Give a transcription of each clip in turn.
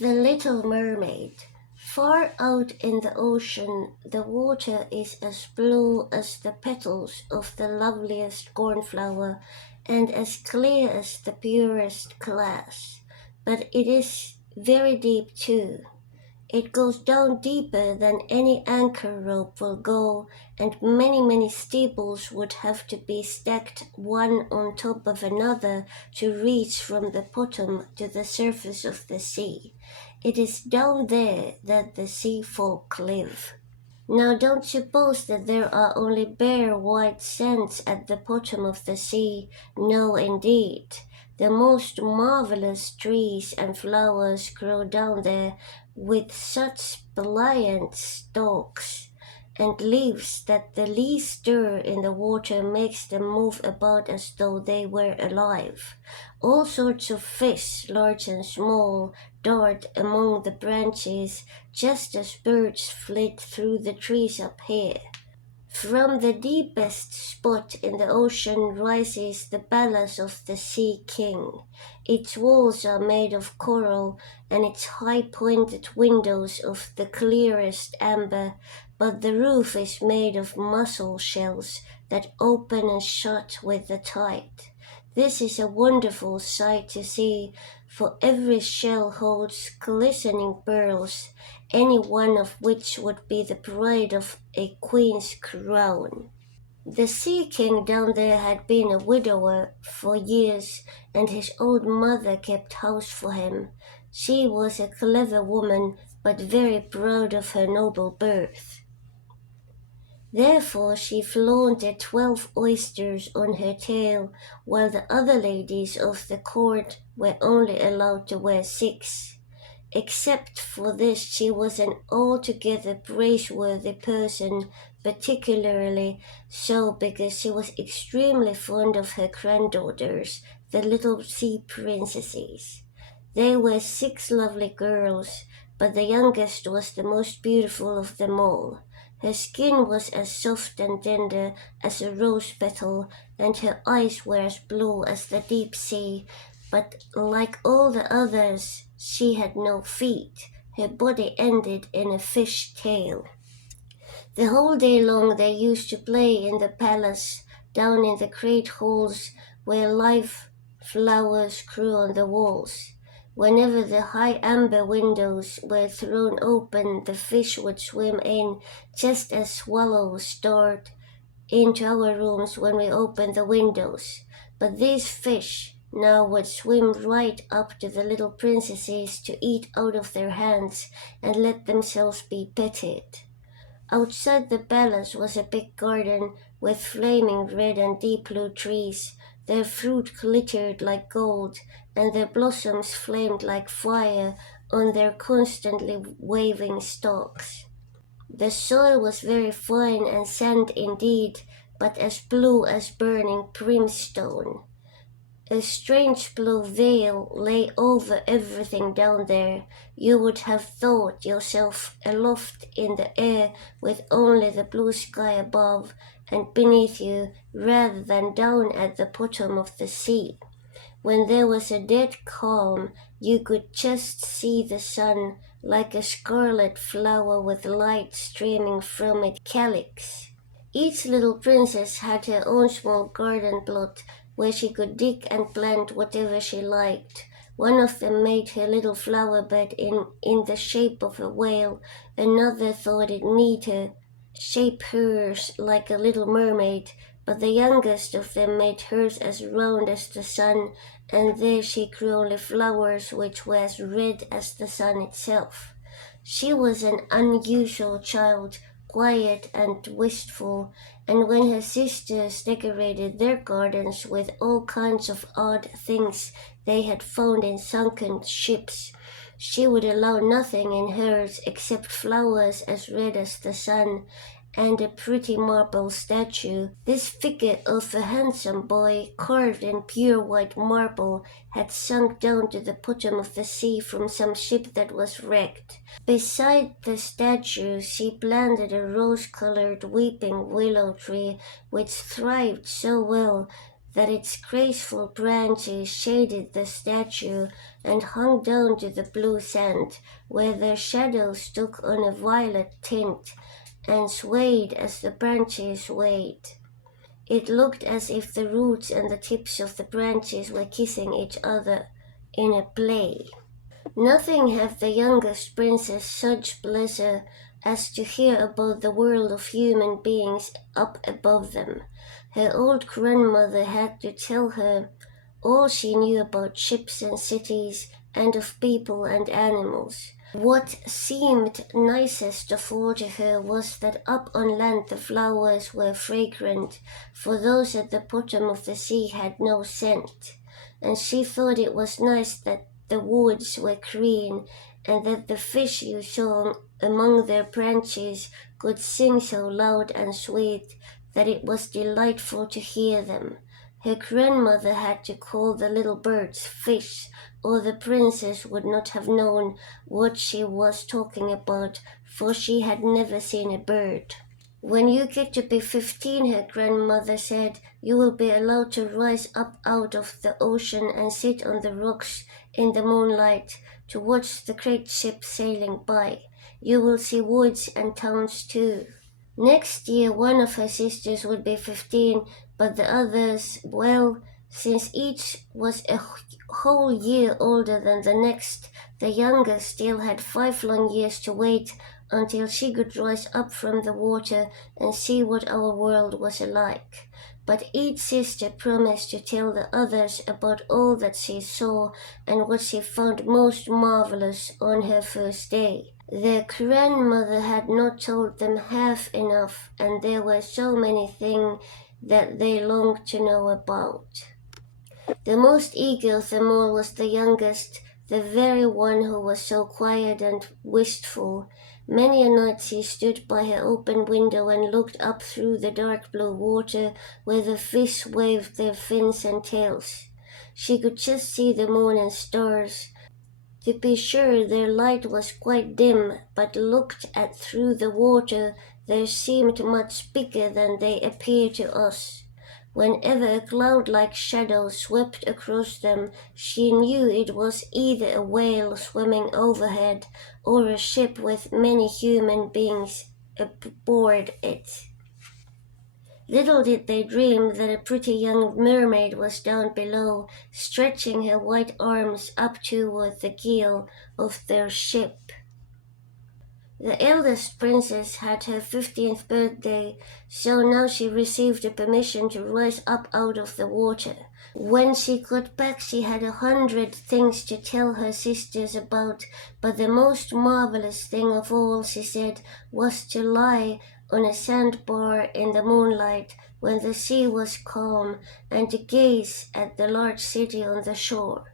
The Little Mermaid. Far out in the ocean, the water is as blue as the petals of the loveliest cornflower and as clear as the purest glass. But it is very deep too. It goes down deeper than any anchor rope will go, and many steeples would have to be stacked one on top of another to reach from the bottom to the surface of the sea. It is down there that the sea folk live. Now don't suppose that there are only bare white sands at the bottom of the sea. No, indeed. The most marvelous trees and flowers grow down there with such pliant stalks and leaves that the least stir in the water makes them move about as though they were alive. All sorts of fish, large and small, dart among the branches, just as birds flit through the trees up here. From the deepest spot in the ocean rises the palace of the Sea King. Its walls are made of coral, and its high-pointed windows of the clearest amber, but the roof is made of mussel shells that open and shut with the tide. This is a wonderful sight to see, for every shell holds glistening pearls, any one of which would be the pride of a queen's crown. The Sea King down there had been a widower for years, and his old mother kept house for him. She was a clever woman, but very proud of her noble birth. Therefore she flaunted 12 oysters on her tail, while the other ladies of the court were only allowed to wear 6. Except for this, she was an altogether praiseworthy person, particularly so because she was extremely fond of her granddaughters, the little sea princesses. They were 6 lovely girls, but the youngest was the most beautiful of them all. Her skin was as soft and tender as a rose petal, and her eyes were as blue as the deep sea, but like all the others, she had no feet. Her body ended in a fish tail. The whole day long they used to play in the palace, down in the great halls where live flowers grew on the walls. Whenever the high amber windows were thrown open, the fish would swim in, just as swallows dart into our rooms when we open the windows. But these fish now would swim right up to the little princesses to eat out of their hands and let themselves be petted. Outside the palace was a big garden with flaming red and deep blue trees. Their fruit glittered like gold, and their blossoms flamed like fire on their constantly waving stalks. The soil was very fine and sand indeed, but as blue as burning brimstone. A strange blue veil lay over everything down there. You would have thought yourself aloft in the air with only the blue sky above and beneath you, rather than down at the bottom of the sea. When there was a dead calm, you could just see the sun, like a scarlet flower with light streaming from its calyx. Each little princess had her own small garden plot, where she could dig and plant whatever she liked. One of them made her little flower bed in the shape of a whale, another thought it neater, shape hers like a little mermaid, but the youngest of them made hers as round as the sun, and there she grew only flowers which were as red as the sun itself. She was an unusual child, quiet and wistful, and when her sisters decorated their gardens with all kinds of odd things they had found in sunken ships, she would allow nothing in hers except flowers as red as the sun, and a pretty marble statue. This figure of a handsome boy, carved in pure white marble, had sunk down to the bottom of the sea from some ship that was wrecked. Beside the statue she planted a rose-colored weeping willow tree, which thrived so well that its graceful branches shaded the statue and hung down to the blue sand, where their shadows took on a violet tint and swayed as the branches swayed. It looked as if the roots and the tips of the branches were kissing each other in a play. Nothing had the youngest princess such pleasure as to hear about the world of human beings up above them. Her old grandmother had to tell her all she knew about ships and cities, and of people and animals. What seemed nicest of all to her was that up on land the flowers were fragrant, for those at the bottom of the sea had no scent, and she thought it was nice that the woods were green, and that the fish you saw among their branches could sing so loud and sweet that it was delightful to hear them. Her grandmother had to call the little birds fish, or the princess would not have known what she was talking about, for she had never seen a bird. When you get to be 15, her grandmother said, you will be allowed to rise up out of the ocean and sit on the rocks in the moonlight to watch the great ships sailing by. You will see woods and towns too. Next year, one of her sisters would be 15, but the others, well, since each was a whole year older than the next, the youngest still had 5 long years to wait until she could rise up from the water and see what our world was like. But each sister promised to tell the others about all that she saw and what she found most marvelous on her first day. Their grandmother had not told them half enough, and there were so many things that they longed to know about. The most eager of them all was the youngest, the very one who was so quiet and wistful. Many a night she stood by her open window and looked up through the dark blue water where the fish waved their fins and tails. She could just see the moon and stars. To be sure, their light was quite dim, but looked at through the water, they seemed much bigger than they appear to us. Whenever a cloud-like shadow swept across them, she knew it was either a whale swimming overhead or a ship with many human beings aboard it. Little did they dream that a pretty young mermaid was down below, stretching her white arms up toward the keel of their ship. The eldest princess had her 15th birthday, so now she received a permission to rise up out of the water. When she got back, she had 100 things to tell her sisters about, but the most marvelous thing of all, she said, was to lie on a sandbar in the moonlight when the sea was calm and to gaze at the large city on the shore,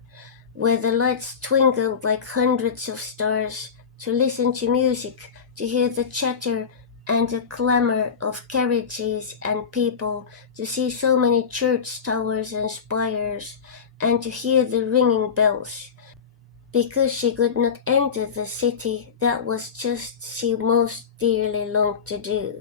where the lights twinkled like hundreds of stars, to listen to music, to hear the chatter and the clamor of carriages and people, to see so many church towers and spires, and to hear the ringing bells. Because she could not enter the city, that was just she most dearly longed to do.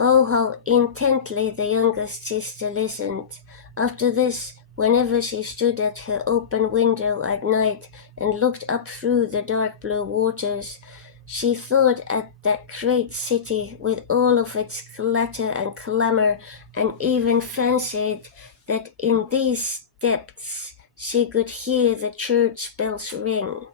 Oh, how intently the youngest sister listened. After this, whenever she stood at her open window at night and looked up through the dark blue waters, she thought at that great city with all of its clatter and clamor, and even fancied that in these depths she could hear the church bells ring.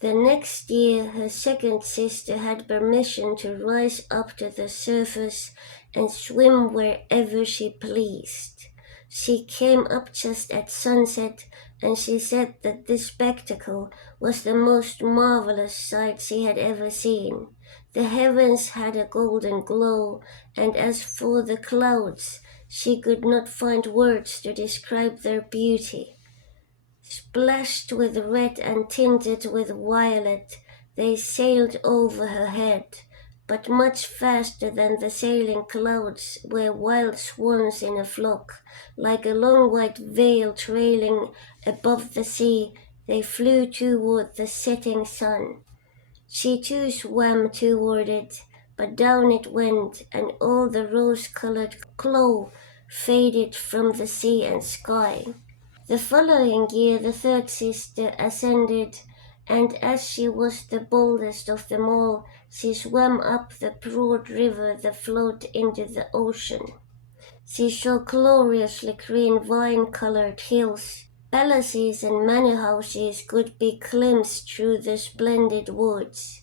The next year, her second sister had permission to rise up to the surface and swim wherever she pleased. She came up just at sunset, and she said that this spectacle was the most marvelous sight she had ever seen. The heavens had a golden glow, and as for the clouds, she could not find words to describe their beauty. Splashed with red and tinted with violet, they sailed over her head, but much faster than the sailing clouds were wild swans in a flock. Like a long white veil trailing above the sea, they flew toward the setting sun. She too swam toward it, but down it went, and all the rose-colored glow faded from the sea and sky. The following year the third sister ascended, and as she was the boldest of them all, she swam up the broad river that flowed into the ocean. She saw gloriously green vine-colored hills. Palaces and manor houses could be glimpsed through the splendid woods.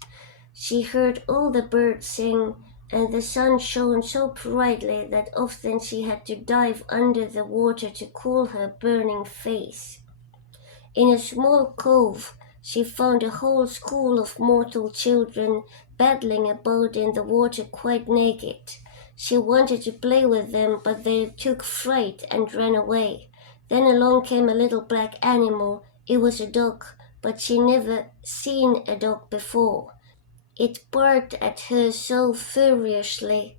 She heard all the birds sing, and the sun shone so brightly that often she had to dive under the water to cool her burning face. In a small cove, she found a whole school of mortal children paddling about in the water quite naked. She wanted to play with them, but they took fright and ran away. Then along came a little black animal. It was a dog, but she never seen a dog before. It barked at her so furiously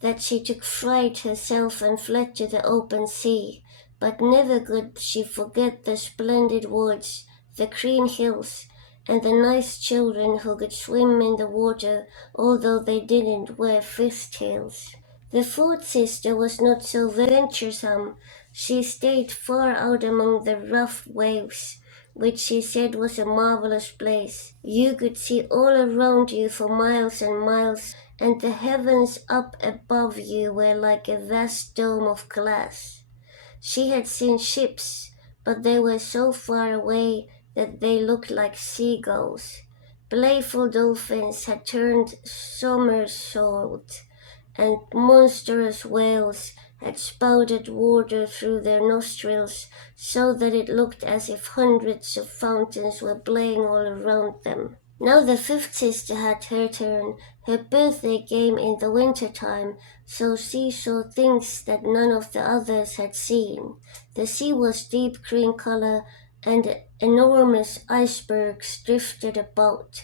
that she took fright herself and fled to the open sea. But never could she forget the splendid woods, the green hills, and the nice children who could swim in the water, although they didn't wear fishtails. The fourth sister was not so venturesome. She stayed far out among the rough waves, which she said was a marvelous place. You could see all around you for miles and miles, and the heavens up above you were like a vast dome of glass. She had seen ships, but they were so far away that they looked like seagulls. Playful dolphins had turned somersault, and monstrous whales had spouted water through their nostrils so that it looked as if hundreds of fountains were playing all around them. Now the fifth sister had her turn. Her birthday came in the winter time, so she saw things that none of the others had seen. The sea was deep green color, and enormous icebergs drifted about.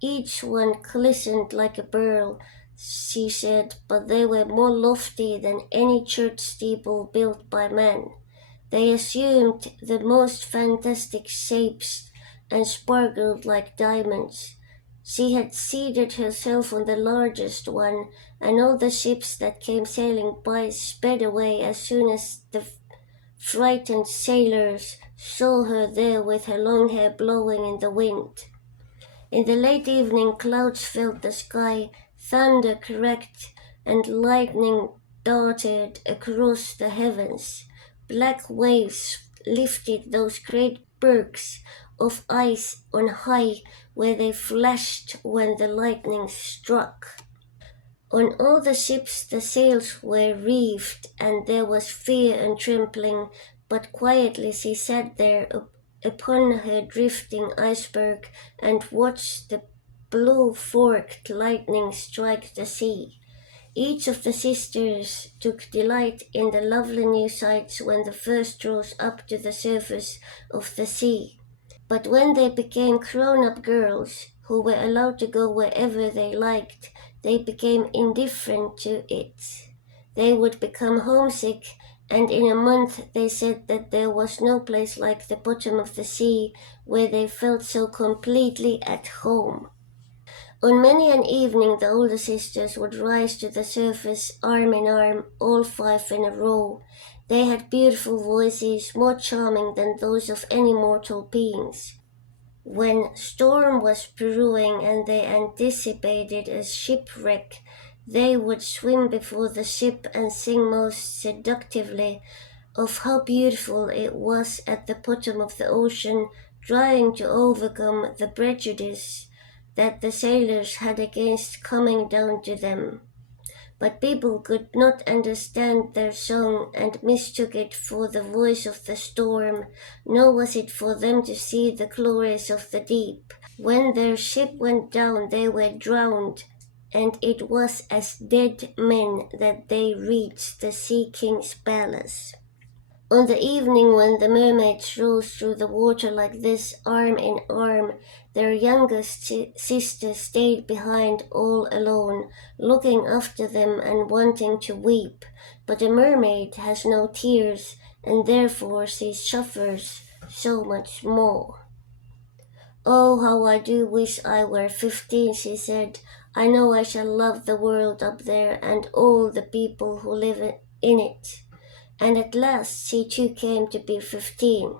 Each one glistened like a pearl, she said, but they were more lofty than any church steeple built by man. They assumed the most fantastic shapes and sparkled like diamonds. She had seated herself on the largest one, and all the ships that came sailing by sped away as soon as the frightened sailors saw her there with her long hair blowing in the wind. In the late evening clouds filled the sky, thunder cracked, and lightning darted across the heavens. Black waves lifted those great bergs of ice on high, where they flashed when the lightning struck. On all the ships the sails were reefed, and there was fear and trembling, but quietly she sat there upon her drifting iceberg and watched the blue forked lightning strike the sea. Each of the sisters took delight in the lovely new sights when the first rose up to the surface of the sea. But when they became grown-up girls, who were allowed to go wherever they liked, they became indifferent to it. They would become homesick, and in a month they said that there was no place like the bottom of the sea where they felt so completely at home. On many an evening the older sisters would rise to the surface arm in arm, all five in a row. They had beautiful voices, more charming than those of any mortal beings. When storm was brewing and they anticipated a shipwreck, they would swim before the ship and sing most seductively of how beautiful it was at the bottom of the ocean, trying to overcome the prejudice that the sailors had against coming down to them. But people could not understand their song and mistook it for the voice of the storm, nor was it for them to see the glories of the deep. When their ship went down they were drowned, and it was as dead men that they reached the Sea King's palace. On the evening when the mermaids rose through the water like this, arm in arm, their youngest sister stayed behind all alone, looking after them and wanting to weep. But a mermaid has no tears, and therefore she suffers so much more. "Oh, how I do wish I were 15," she said. I know I shall love the world up there and all the people who live in it. And at last she too came to be 15.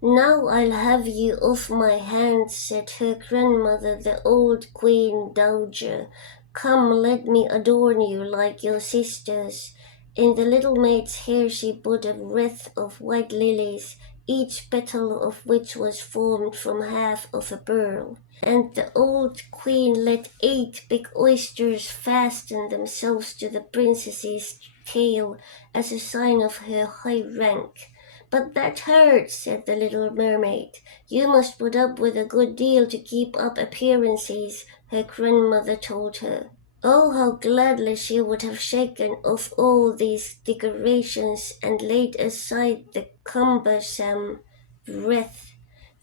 Now I'll have you off my hands, said her grandmother, the old Queen Dowager. Come, let me adorn you like your sisters. In the little maid's hair she put a wreath of white lilies, each petal of which was formed from half of a pearl. And the old queen let 8 big oysters fasten themselves to the princess's tail as a sign of her high rank. But that hurts, said the little mermaid. You must put up with a good deal to keep up appearances, her grandmother told her. Oh, how gladly she would have shaken off all these decorations and laid aside the cumbersome wreath.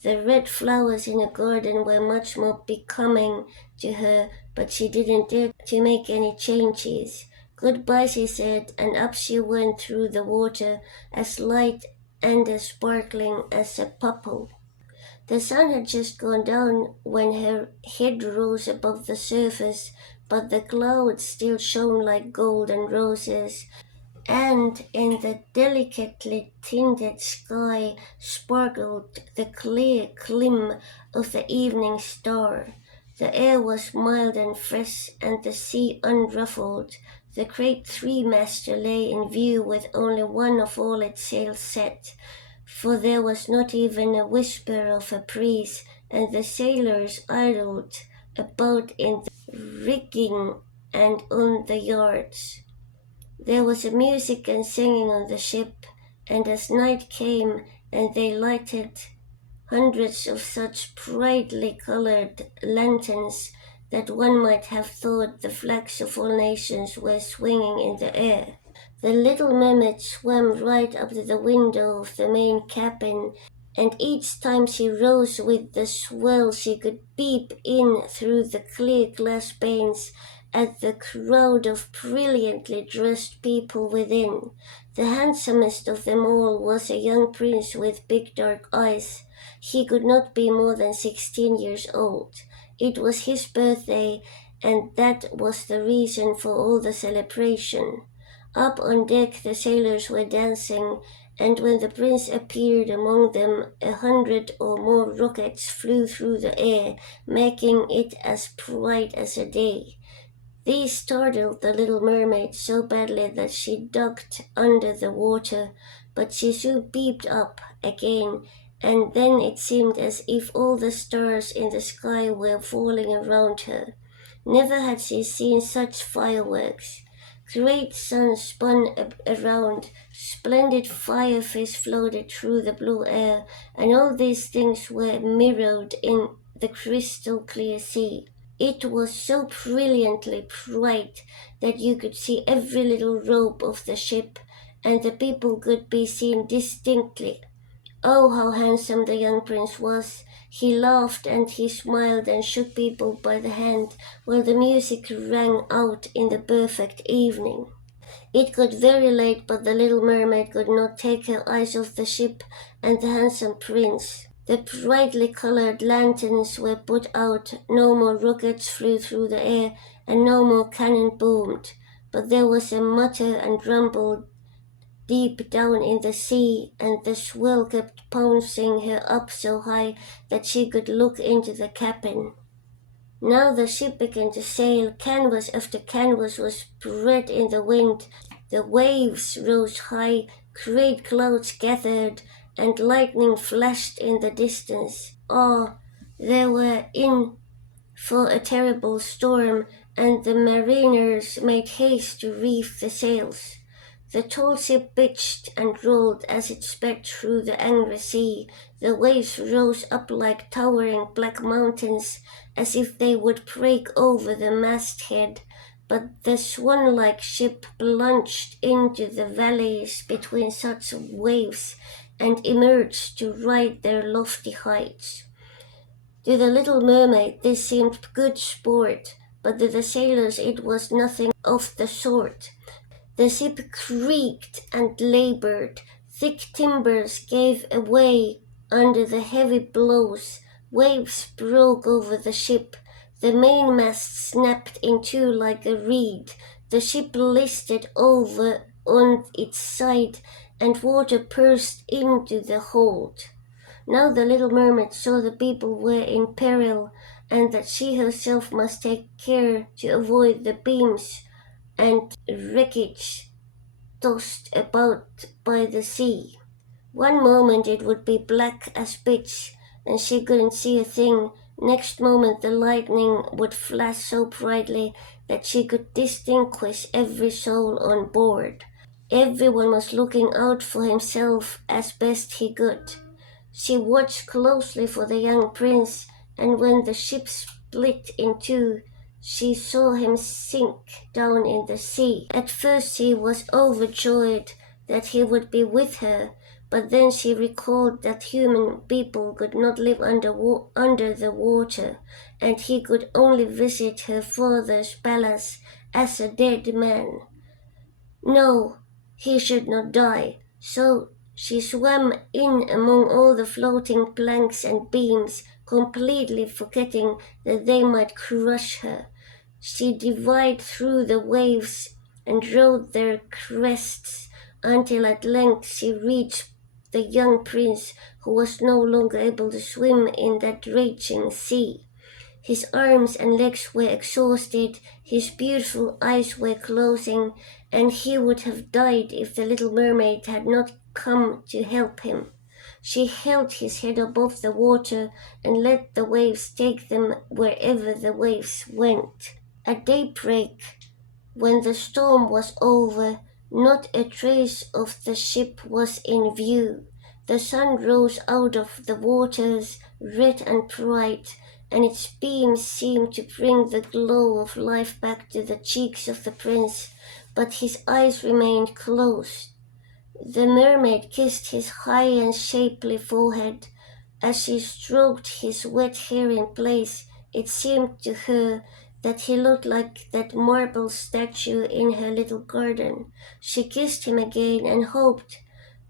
The red flowers in a garden were much more becoming to her, but she didn't dare to make any changes. Goodbye, she said, and up she went through the water, as light and as sparkling as a bubble. The sun had just gone down when her head rose above the surface, but the clouds still shone like golden roses, and in the delicately tinted sky sparkled the clear gleam of the evening star. The air was mild and fresh, and the sea unruffled. The great three-master lay in view with only one of all its sails set, for there was not even a whisper of a breeze, and the sailors idled about in the rigging and on the yards. There was music and singing on the ship, and as night came and they lighted hundreds of such brightly colored lanterns that one might have thought the flags of all nations were swinging in the air. The little mermaid swam right up to the window of the main cabin, and each time she rose with the swell she could peep in through the clear glass panes at the crowd of brilliantly dressed people within. The handsomest of them all was a young prince with big dark eyes. He could not be more than 16 years old. It was his birthday, and that was the reason for all the celebration. Up on deck the sailors were dancing, and when the prince appeared among them 100 or more rockets flew through the air, making it as bright as a day. These startled the little mermaid so badly that she ducked under the water, but she soon peeped up again, and then it seemed as if all the stars in the sky were falling around her. Never had she seen such fireworks. Great suns spun around, splendid firefish floated through the blue air, and all these things were mirrored in the crystal clear sea. It was so brilliantly bright that you could see every little rope of the ship, and the people could be seen distinctly. Oh, how handsome the young prince was! He laughed and he smiled and shook people by the hand while the music rang out in the perfect evening. It got very late, but the little mermaid could not take her eyes off the ship and the handsome prince. The brightly colored lanterns were put out, no more rockets flew through the air, and no more cannon boomed. But there was a mutter and rumble deep down in the sea, and the swell kept pouncing her up so high that she could look into the cabin. Now the ship began to sail. Canvas after canvas was spread in the wind. The waves rose high, great clouds gathered, and lightning flashed in the distance. Oh, they were in for a terrible storm, and the mariners made haste to reef the sails. The tall ship pitched and rolled as it sped through the angry sea. The waves rose up like towering black mountains, as if they would break over the masthead. But the swan-like ship plunged into the valleys between such waves and emerged to ride their lofty heights. To the little mermaid this seemed good sport, but to the sailors it was nothing of the sort. The ship creaked and labored. Thick timbers gave way under the heavy blows. Waves broke over the ship. The mainmast snapped in two like a reed, the ship listed over on its side, and water burst into the hold. Now the little mermaid saw the people were in peril, and that she herself must take care to avoid the beams and wreckage tossed about by the sea. One moment it would be black as pitch, and she couldn't see a thing. Next moment the lightning would flash so brightly that she could distinguish every soul on board. Everyone was looking out for himself as best he could. She watched closely for the young prince, and when the ship split in two, she saw him sink down in the sea. At first she was overjoyed that he would be with her, but then she recalled that human people could not live under the water, and he could only visit her father's palace as a dead man. No, he should not die. So she swam in among all the floating planks and beams, completely forgetting that they might crush her. She dived through the waves and rode their crests until at length she reached the young prince, who was no longer able to swim in that raging sea. His arms and legs were exhausted, his beautiful eyes were closing, and he would have died if the little mermaid had not come to help him. She held his head above the water and let the waves take them wherever the waves went. At daybreak, when the storm was over, not a trace of the ship was in view. The sun rose out of the waters, red and bright, and its beams seemed to bring the glow of life back to the cheeks of the prince, but his eyes remained closed. The mermaid kissed his high and shapely forehead. As she stroked his wet hair in place, it seemed to her that he looked like that marble statue in her little garden. She kissed him again and hoped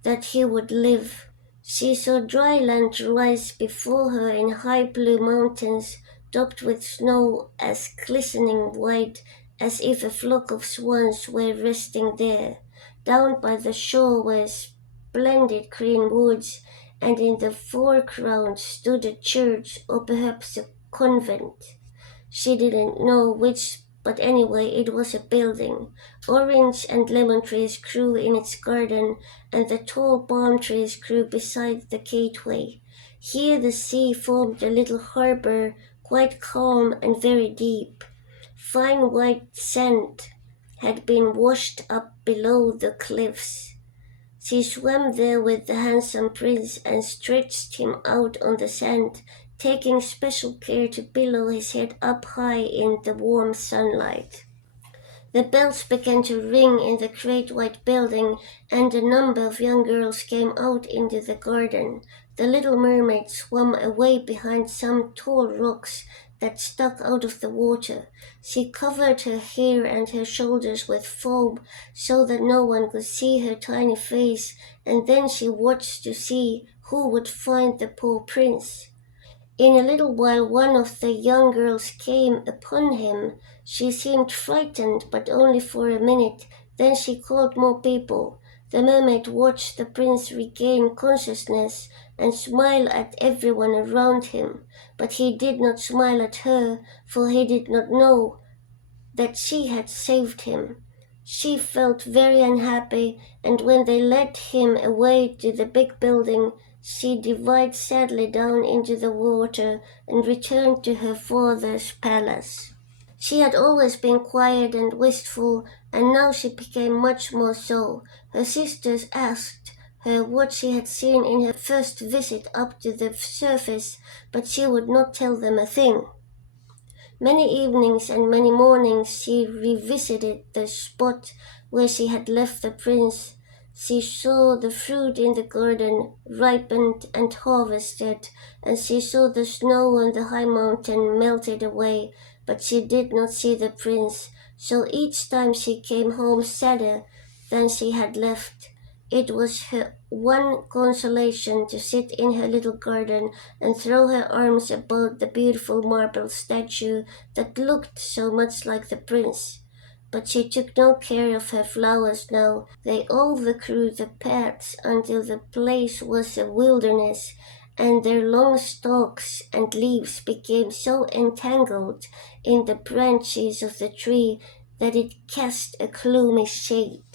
that he would live. She saw dry land rise before her in high blue mountains, topped with snow as glistening white as if a flock of swans were resting there. Down by the shore were splendid green woods, and in the foreground stood a church or perhaps a convent. She didn't know which, but anyway, it was a building. Orange and lemon trees grew in its garden, and the tall palm trees grew beside the gateway. Here the sea formed a little harbor, quite calm and very deep. Fine white sand had been washed up below the cliffs. She swam there with the handsome prince and stretched him out on the sand, taking special care to pillow his head up high in the warm sunlight. The bells began to ring in the great white building, and a number of young girls came out into the garden. The little mermaid swam away behind some tall rocks that stuck out of the water. She covered her hair and her shoulders with foam so that no one could see her tiny face, and then she watched to see who would find the poor prince. In a little while one of the young girls came upon him. She seemed frightened, but only for a minute. Then she called more people. The mermaid watched the prince regain consciousness and smile at everyone around him, but he did not smile at her, for he did not know that she had saved him. She felt very unhappy, and when they led him away to the big building, she dived sadly down into the water and returned to her father's palace. She had always been quiet and wistful, and now she became much more so. Her sisters asked her what she had seen in her first visit up to the surface, but she would not tell them a thing. Many evenings and many mornings she revisited the spot where she had left the prince. She saw the fruit in the garden ripened and harvested, and she saw the snow on the high mountain melted away, but she did not see the prince, so each time she came home sadder than she had left. It was her one consolation to sit in her little garden and throw her arms about the beautiful marble statue that looked so much like the prince. But she took no care of her flowers now. They overgrew the paths until the place was a wilderness, and their long stalks and leaves became so entangled in the branches of the tree that it cast a gloomy shade.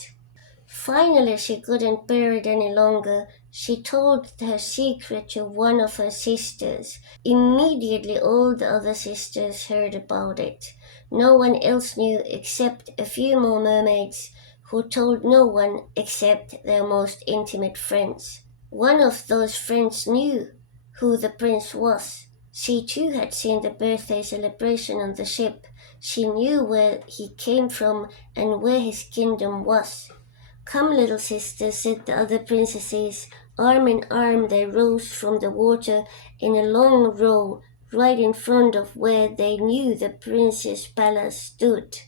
Finally, she couldn't bear it any longer. She told her secret to one of her sisters. Immediately, all the other sisters heard about it. No one else knew except a few more mermaids, who told no one except their most intimate friends. One of those friends knew who the prince was. She too had seen the birthday celebration on the ship. She knew where he came from and where his kingdom was. "Come, little sister," said the other princesses. Arm in arm they rose from the water in a long row right in front of where they knew the prince's palace stood.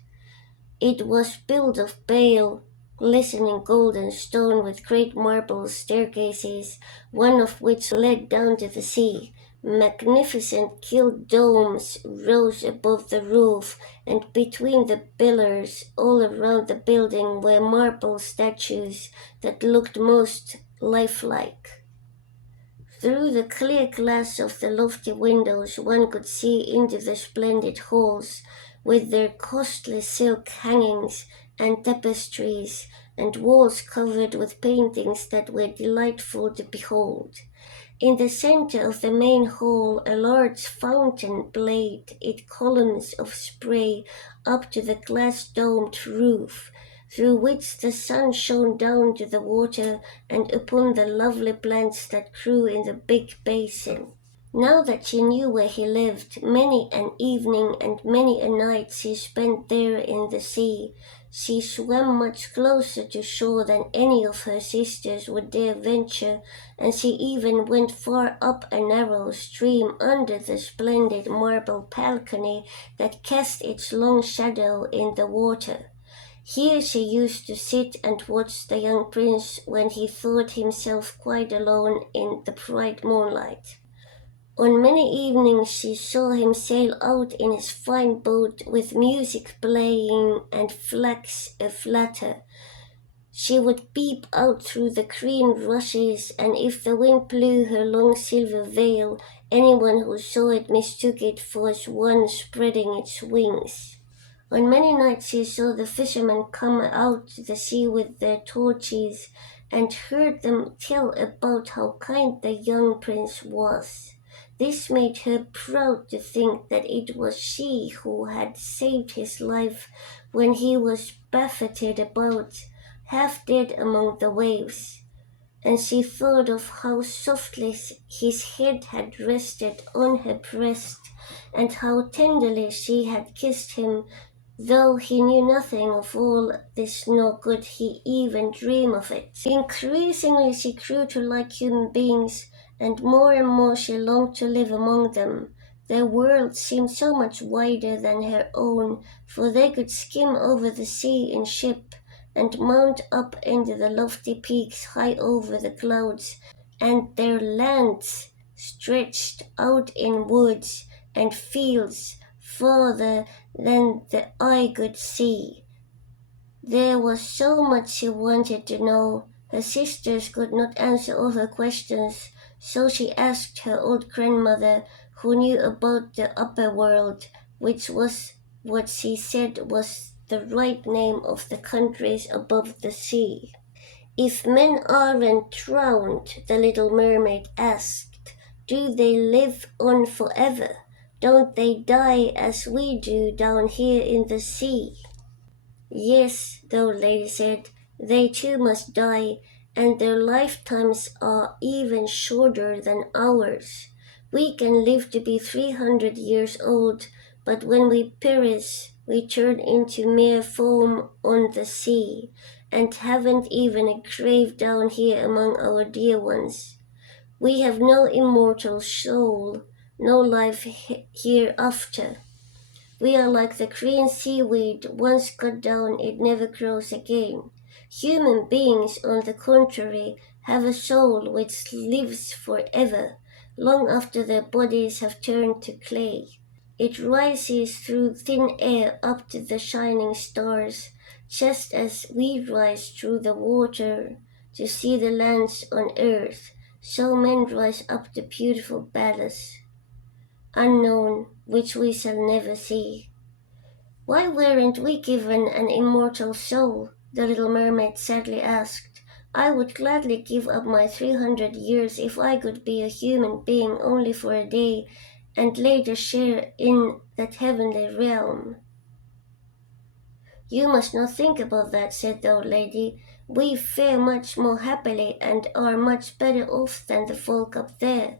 It was built of pale, glistening golden stone with great marble staircases, one of which led down to the sea. Magnificent gilt domes rose above the roof, and between the pillars all around the building were marble statues that looked most lifelike. Through the clear glass of the lofty windows one could see into the splendid halls, with their costly silk hangings and tapestries, and walls covered with paintings that were delightful to behold. In the center of the main hall a large fountain played its columns of spray up to the glass-domed roof, through which the sun shone down to the water and upon the lovely plants that grew in the big basin. Now that she knew where he lived, many an evening and many a night she spent there in the sea. She swam much closer to shore than any of her sisters would dare venture, and she even went far up a narrow stream under the splendid marble balcony that cast its long shadow in the water. Here she used to sit and watch the young prince when he thought himself quite alone in the bright moonlight. On many evenings she saw him sail out in his fine boat with music playing and flags aflutter. She would peep out through the green rushes, and if the wind blew her long silver veil, anyone who saw it mistook it for swan spreading its wings. On many nights she saw the fishermen come out to the sea with their torches, and heard them tell about how kind the young prince was. This made her proud to think that it was she who had saved his life when he was buffeted about, half dead among the waves, and she thought of how softly his head had rested on her breast, and how tenderly she had kissed him, though he knew nothing of all this, nor could he even dream of it. Increasingly she grew to like human beings, and more she longed to live among them. Their world seemed so much wider than her own, for they could skim over the sea in ship, and mount up into the lofty peaks high over the clouds, and their lands stretched out in woods and fields farther than the eye could see. There was so much she wanted to know. Her sisters could not answer all her questions, so she asked her old grandmother, who knew about the upper world, which was what she said was the right name of the countries above the sea. "If men aren't drowned," the little mermaid asked, "do they live on forever? Don't they die as we do down here in the sea?" "Yes," the old lady said, "they too must die, and their lifetimes are even shorter than ours. We can live to be 300 years old, but when we perish, we turn into mere foam on the sea, and haven't even a grave down here among our dear ones. We have no immortal soul, no life hereafter. We are like the green seaweed, once cut down it never grows again. Human beings, on the contrary, have a soul which lives forever, long after their bodies have turned to clay. It rises through thin air up to the shining stars, just as we rise through the water to see the lands on earth, so men rise up the beautiful palace, unknown, which we shall never see. Why weren't we given an immortal soul? The little mermaid sadly asked. I would gladly give up my 300 years if I could be a human being only for a day and later share in that heavenly realm. You must not think about that, said the old lady. We fare much more happily and are much better off than the folk up there.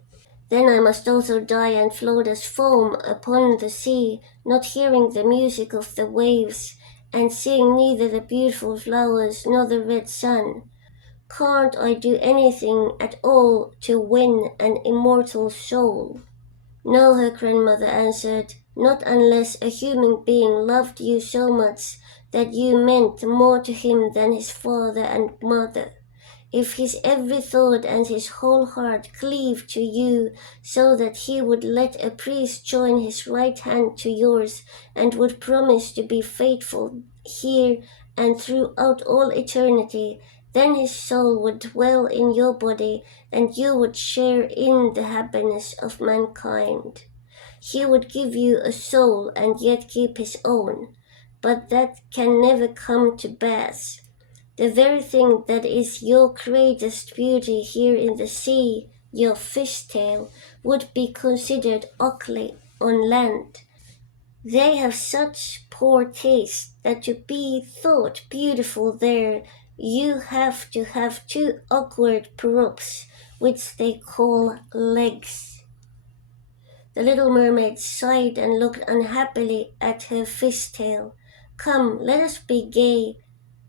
Then I must also die and float as foam upon the sea, not hearing the music of the waves, and seeing neither the beautiful flowers nor the red sun. Can't I do anything at all to win an immortal soul? No, her grandmother answered, not unless a human being loved you so much that you meant more to him than his father and mother. If his every thought and his whole heart cleave to you, so that he would let a priest join his right hand to yours, and would promise to be faithful here and throughout all eternity, then his soul would dwell in your body, and you would share in the happiness of mankind. He would give you a soul and yet keep his own, but that can never come to pass. The very thing that is your greatest beauty here in the sea, your fishtail, would be considered ugly on land. They have such poor taste that to be thought beautiful there, you have to have two awkward props, which they call legs. The little mermaid sighed and looked unhappily at her fishtail. Come, let us be gay,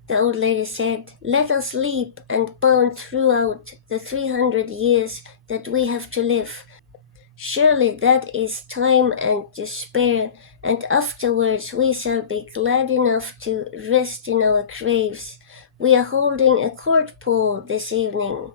the old lady said. Let us leap and bound throughout the 300 years that we have to live. Surely that is time and to spare, and afterwards we shall be glad enough to rest in our graves. We are holding a court ball this evening.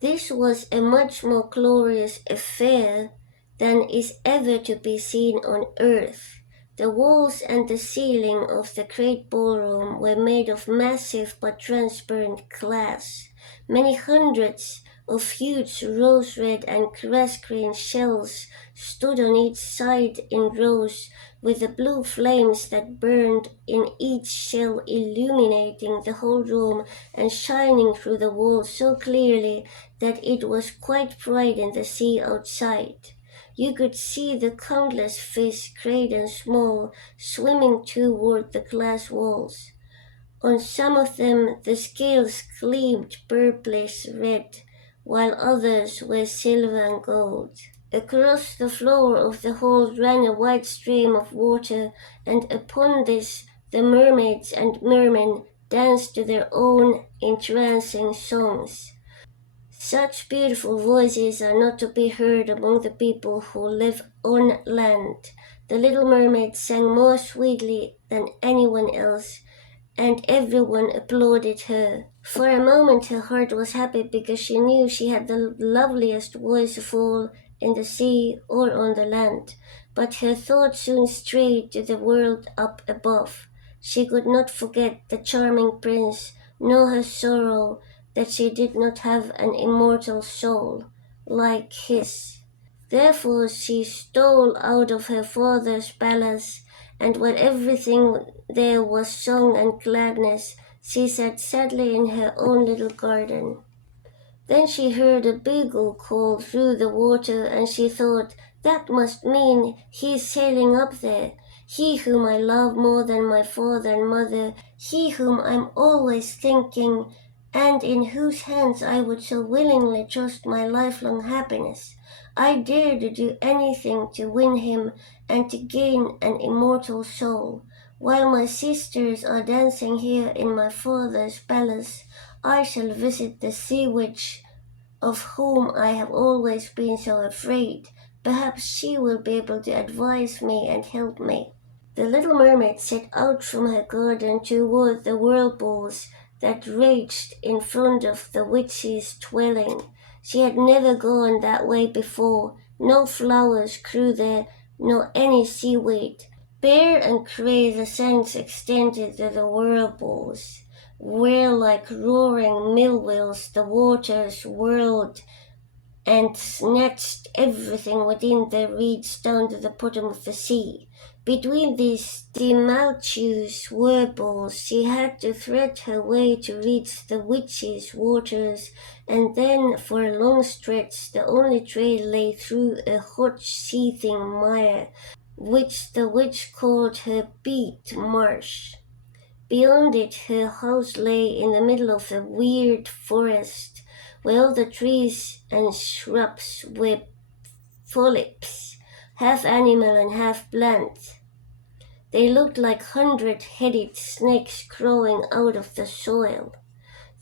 This was a much more glorious affair than is ever to be seen on earth. The walls and the ceiling of the great ballroom were made of massive but transparent glass. Many hundreds of huge rose-red and grass-green shells stood on each side in rows, with the blue flames that burned in each shell illuminating the whole room and shining through the walls so clearly that it was quite bright in the sea outside. You could see the countless fish, great and small, swimming toward the glass walls. On some of them the scales gleamed purplish red, while others were silver and gold. Across the floor of the hall ran a wide stream of water, and upon this the mermaids and mermen danced to their own entrancing songs. Such beautiful voices are not to be heard among the people who live on land. The little mermaid sang more sweetly than anyone else, and everyone applauded her. For a moment her heart was happy because she knew she had the loveliest voice of all in the sea or on the land. But her thoughts soon strayed to the world up above. She could not forget the charming prince, nor her sorrow that she did not have an immortal soul like his. Therefore she stole out of her father's palace, and while everything there was song and gladness, she sat sadly in her own little garden. Then she heard a beagle call through the water, and she thought, that must mean he is sailing up there, he whom I love more than my father and mother, he whom I'm always thinking, and in whose hands I would so willingly trust my lifelong happiness. I dare to do anything to win him and to gain an immortal soul. While my sisters are dancing here in my father's palace, I shall visit the sea witch of whom I have always been so afraid. Perhaps she will be able to advise me and help me. The little mermaid set out from her garden toward the whirlpools that raged in front of the witch's dwelling. She had never gone that way before. No flowers grew there, nor any seaweed. Bare and grey the sands extended to the whirlpools, where like roaring mill wheels the waters whirled and snatched everything within their reach down to the bottom of the sea. Between these tumultuous whirlpools she had to thread her way to reach the witch's waters, and then for a long stretch the only trail lay through a hot seething mire, which the witch called her peat marsh. Beyond it her house lay in the middle of a weird forest, where all the trees and shrubs were polyps, half animal and half plant. They looked like 100-headed snakes crawling out of the soil.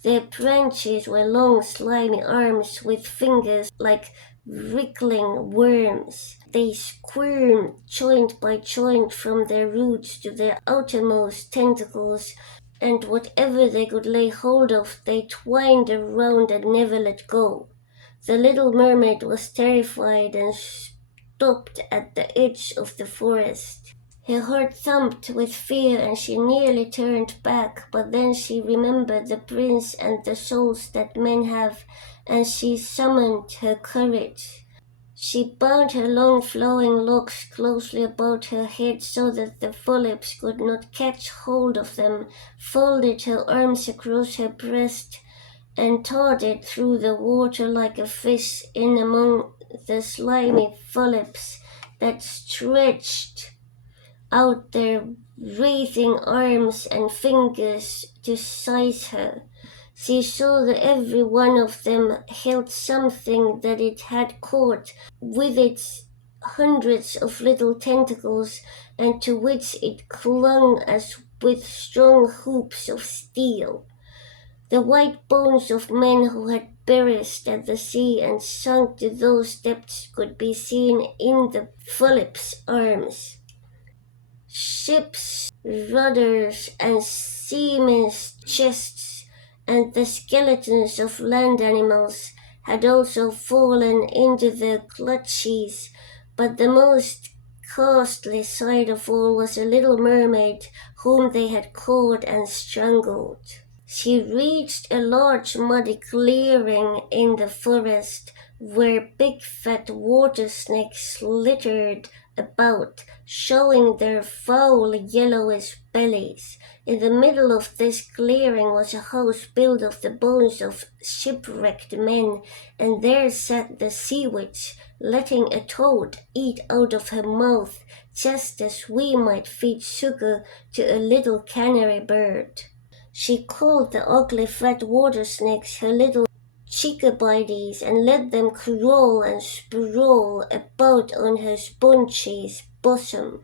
Their branches were long slimy arms with fingers like wriggling worms. They squirmed joint by joint from their roots to their outermost tentacles, and whatever they could lay hold of they twined around and never let go. The little mermaid was terrified and stopped at the edge of the forest. Her heart thumped with fear and she nearly turned back, but then she remembered the prince and the souls that men have, and she summoned her courage. She bound her long flowing locks closely about her head so that the polyps could not catch hold of them, folded her arms across her breast, and darted through the water like a fish in among the slimy polyps that stretched out their wreathing arms and fingers to seize her. She saw that every one of them held something that it had caught with its hundreds of little tentacles, and to which it clung as with strong hoops of steel. The white bones of men who had perished at the sea and sunk to those depths could be seen in the polyps' arms. Ships, rudders, and seamen's chests, and the skeletons of land animals had also fallen into their clutches, but the most costly sight of all was a little mermaid whom they had caught and strangled. She reached a large muddy clearing in the forest where big fat water snakes littered about, showing their foul yellowish bellies. In the middle of this clearing was a house built of the bones of shipwrecked men, and there sat the sea witch, letting a toad eat out of her mouth, just as we might feed sugar to a little canary bird. She called the ugly fat water snakes her little Chicobites and let them crawl and sprawl about on her spongy's bosom.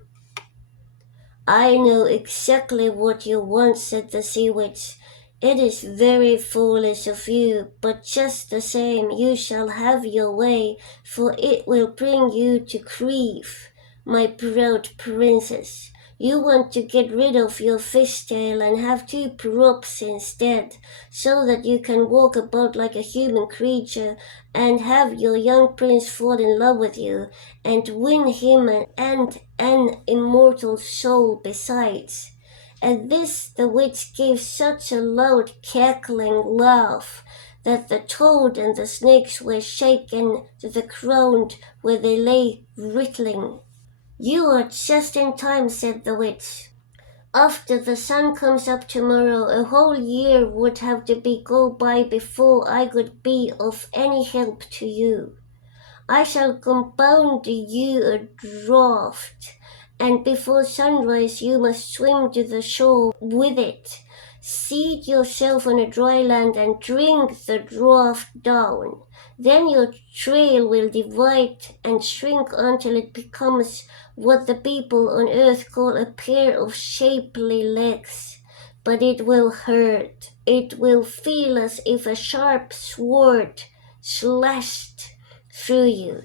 "I know exactly what you want," said the sea witch. "It is very foolish of you, but just the same you shall have your way, for it will bring you to grief, my proud princess. You want to get rid of your fishtail and have two props instead, so that you can walk about like a human creature and have your young prince fall in love with you and win him and an immortal soul besides." At this the witch gave such a loud cackling laugh that the toad and the snakes were shaken to the ground where they lay wriggling. "You are just in time," said the witch. "After the sun comes up tomorrow, a whole year would have to go by before I could be of any help to you. I shall compound you a draught, and before sunrise you must swim to the shore with it. Seat yourself on a dry land and drink the draught down. Then your trail will divide and shrink until it becomes what the people on earth call a pair of shapely legs. But it will hurt. It will feel as if a sharp sword slashed through you.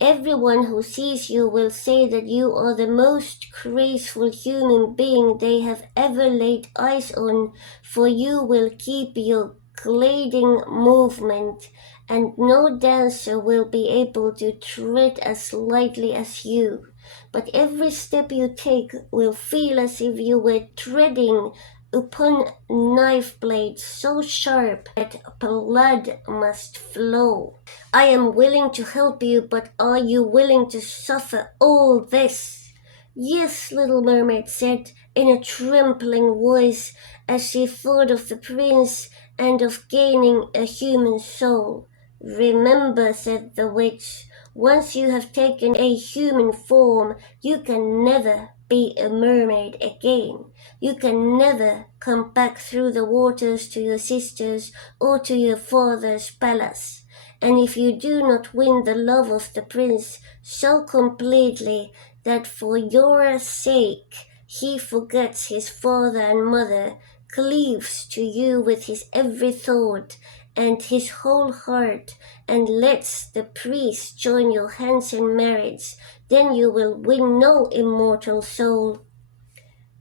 Everyone who sees you will say that you are the most graceful human being they have ever laid eyes on, for you will keep your gliding movement, and no dancer will be able to tread as lightly as you. But every step you take will feel as if you were treading upon knife blades so sharp that blood must flow. I am willing to help you, but are you willing to suffer all this? Yes, Little Mermaid said in a trembling voice as she thought of the prince and of gaining a human soul. Remember, said the witch, once you have taken a human form, you can never be a mermaid again. You can never come back through the waters to your sisters or to your father's palace. And if you do not win the love of the prince so completely that for your sake he forgets his father and mother, cleaves to you with his every thought and his whole heart, and lets the priest join your hands in marriage, then you will win no immortal soul.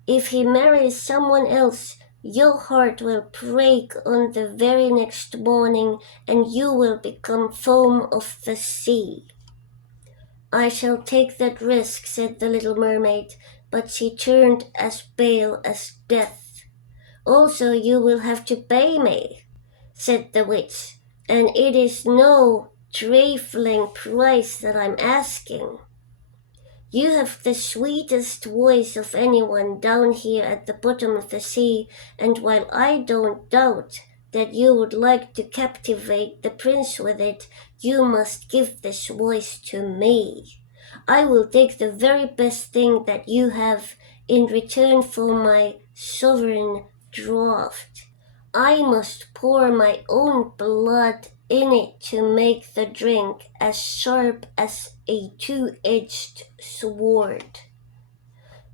If he marries someone else, your heart will break on the very next morning, and you will become foam of the sea. I shall take that risk, said the little mermaid, but she turned as pale as death. Also you will have to pay me, said the witch, and it is no trifling price that I'm asking. You have the sweetest voice of anyone down here at the bottom of the sea, and while I don't doubt that you would like to captivate the prince with it, you must give this voice to me. I will take the very best thing that you have in return for my sovereign draught. I must pour my own blood in it to make the drink as sharp as a two-edged sword.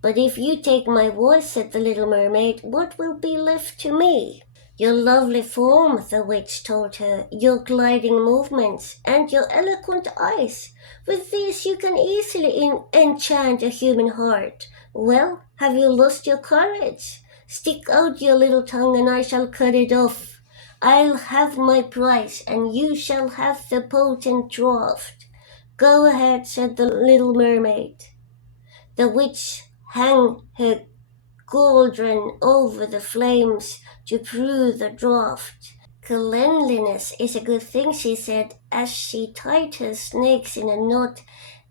But if you take my voice, said the little mermaid, what will be left to me? Your lovely form, the witch told her, your gliding movements, and your eloquent eyes. With these you can easily enchant a human heart. Well, have you lost your courage? Stick out your little tongue and I shall cut it off. I'll have my price, and you shall have the potent draught. Go ahead, said the little mermaid. The witch hung her cauldron over the flames to brew the draught. Cleanliness is a good thing, she said, as she tied her snakes in a knot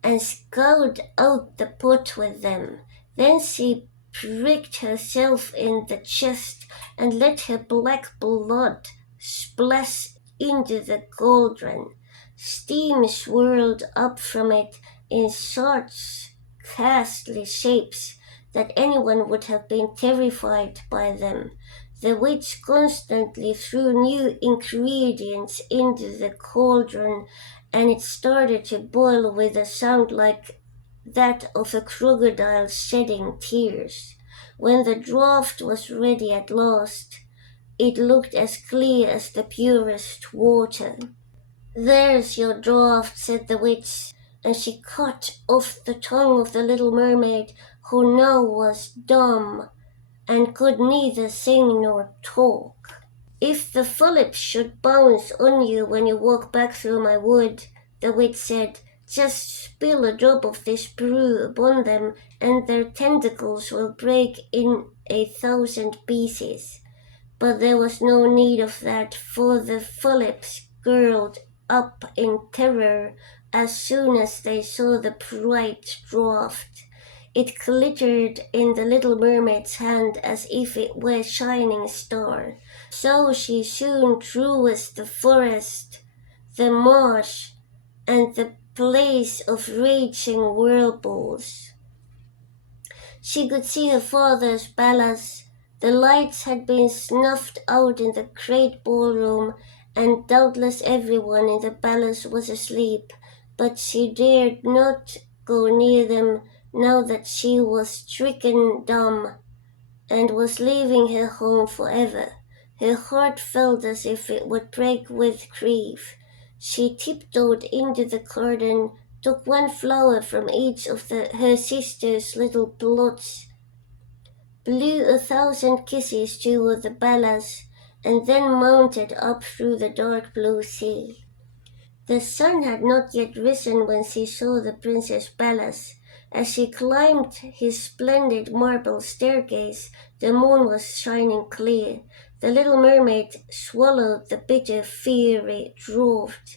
and scoured out the pot with them. Then she pricked herself in the chest and let her black blood splash into the cauldron. Steam swirled up from it in such ghastly shapes that anyone would have been terrified by them. The witch constantly threw new ingredients into the cauldron, and it started to boil with a sound like that of a crocodile shedding tears. When the draught was ready at last, it looked as clear as the purest water. There's your draught, said the witch, and she cut off the tongue of the little mermaid, who now was dumb and could neither sing nor talk. If the polyps should bounce on you when you walk back through my wood, the witch said, just spill a drop of this brew upon them, and their tentacles will break in 1,000 pieces. But there was no need of that, for the polyps curled up in terror as soon as they saw the bright draught. It glittered in the little mermaid's hand as if it were a shining star. So she soon drew as the forest, the marsh, and the place of raging whirlpools. She could see her father's palace. The lights had been snuffed out in the great ballroom, and doubtless everyone in the palace was asleep, but she dared not go near them now that she was stricken dumb and was leaving her home forever. Her heart felt as if it would break with grief. She tiptoed into the garden, took one flower from each of her sister's little plots, blew 1,000 kisses toward the palace, and then mounted up through the dark blue sea. The sun had not yet risen when she saw the prince's palace. As she climbed his splendid marble staircase, the moon was shining clear. The little mermaid swallowed the bitter fiery draught,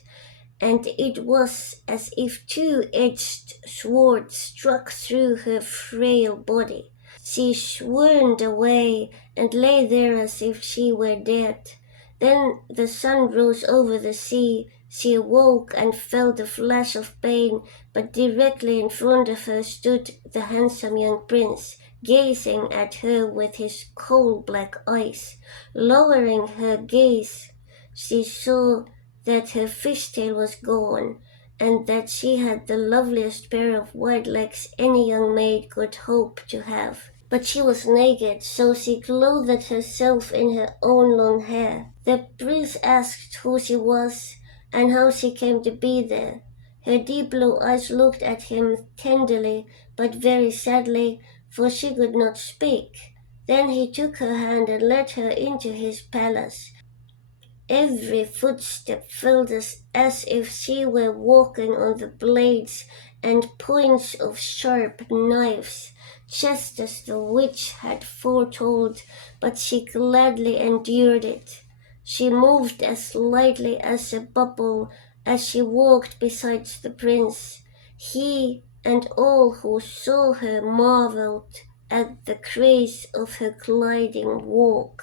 and it was as if two-edged swords struck through her frail body. She swooned away and lay there as if she were dead. Then the sun rose over the sea. She awoke and felt a flash of pain, but directly in front of her stood the handsome young prince, gazing at her with his coal-black eyes. Lowering her gaze, she saw that her fishtail was gone, and that she had the loveliest pair of white legs any young maid could hope to have. But she was naked, so she clothed herself in her own long hair. The prince asked who she was, and how she came to be there. Her deep blue eyes looked at him tenderly, but very sadly, for she could not speak. Then he took her hand and led her into his palace. Every footstep felt as if she were walking on the blades and points of sharp knives, just as the witch had foretold, but she gladly endured it. She moved as lightly as a bubble as she walked beside the prince. He and all who saw her marveled at the grace of her gliding walk.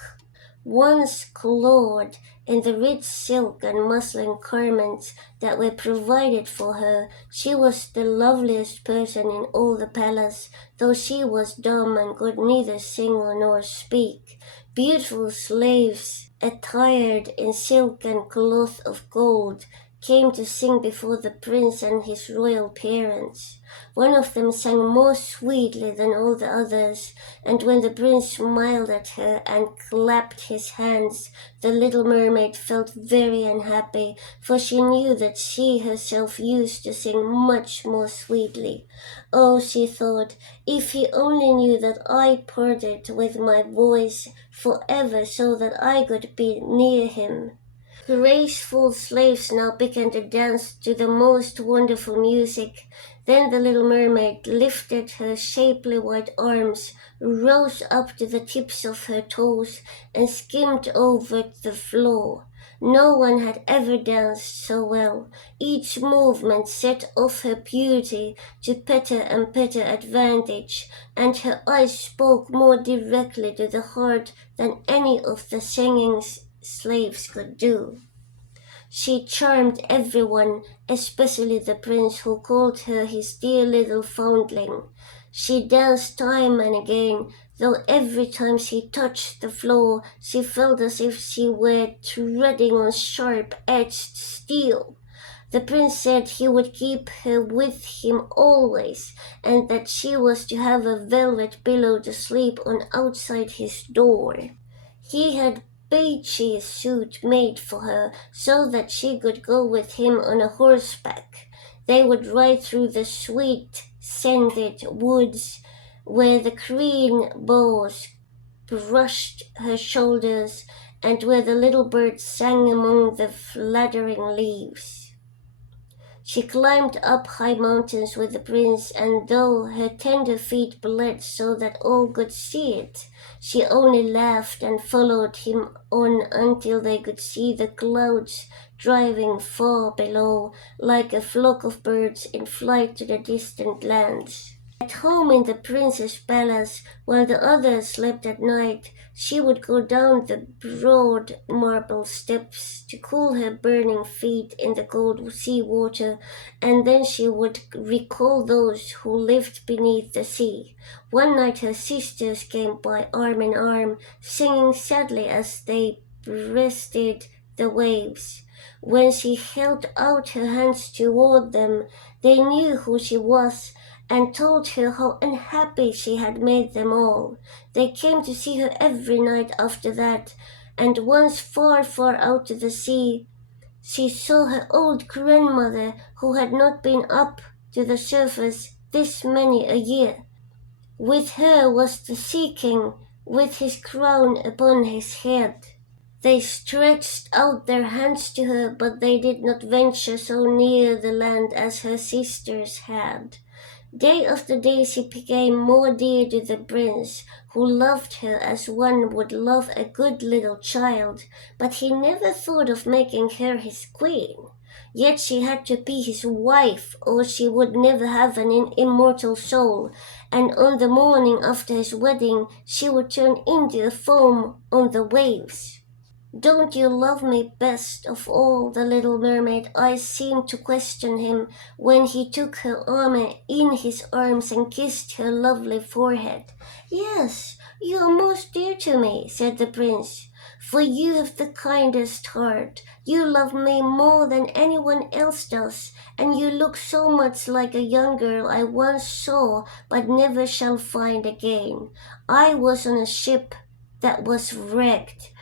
Once clothed in the rich silk and muslin garments that were provided for her, she was the loveliest person in all the palace, though she was dumb and could neither sing nor speak. Beautiful slaves, attired in silk and cloth of gold, came to sing before the prince and his royal parents. One of them sang more sweetly than all the others, and when the prince smiled at her and clapped his hands, the little mermaid felt very unhappy, for she knew that she herself used to sing much more sweetly. Oh, she thought, if he only knew that I parted with my voice forever so that I could be near him. Graceful slaves now began to dance to the most wonderful music. Then the little mermaid lifted her shapely white arms, rose up to the tips of her toes, and skimmed over the floor. No one had ever danced so well. Each movement set off her beauty to better and better advantage, and her eyes spoke more directly to the heart than any of the singing slaves could do. She charmed everyone, especially the prince, who called her his dear little foundling. She danced time and again, though every time she touched the floor, she felt as if she were treading on sharp-edged steel. The prince said he would keep her with him always, and that she was to have a velvet pillow to sleep on outside his door. He had beachy suit made for her so that she could go with him on a horseback. They would ride through the sweet scented woods where the green boughs brushed her shoulders and where the little birds sang among the fluttering leaves. She climbed up high mountains with the prince, and though her tender feet bled so that all could see it, she only laughed and followed him on until they could see the clouds driving far below, like a flock of birds in flight to the distant lands. At home in the prince's palace, while the others slept at night, she would go down the broad marble steps to cool her burning feet in the cold sea water, and then she would recall those who lived beneath the sea. One night her sisters came by arm in arm, singing sadly as they breasted the waves. When she held out her hands toward them, they knew who she was, and told her how unhappy she had made them all. They came to see her every night after that, and once far, far out to the sea, she saw her old grandmother who had not been up to the surface this many a year. With her was the Sea King, with his crown upon his head. They stretched out their hands to her, but they did not venture so near the land as her sisters had. Day after day she became more dear to the prince, who loved her as one would love a good little child, but he never thought of making her his queen. Yet she had to be his wife, or she would never have an immortal soul, and on the morning after his wedding she would turn into a foam on the waves. Don't you love me best of all? The little mermaid eyes seemed to question him when he took her arm in his arms and kissed her lovely forehead. Yes, you are most dear to me, said the prince, for you have the kindest heart. You love me more than anyone else does, and you look so much like a young girl I once saw but never shall find again. I was on a ship that was wrecked,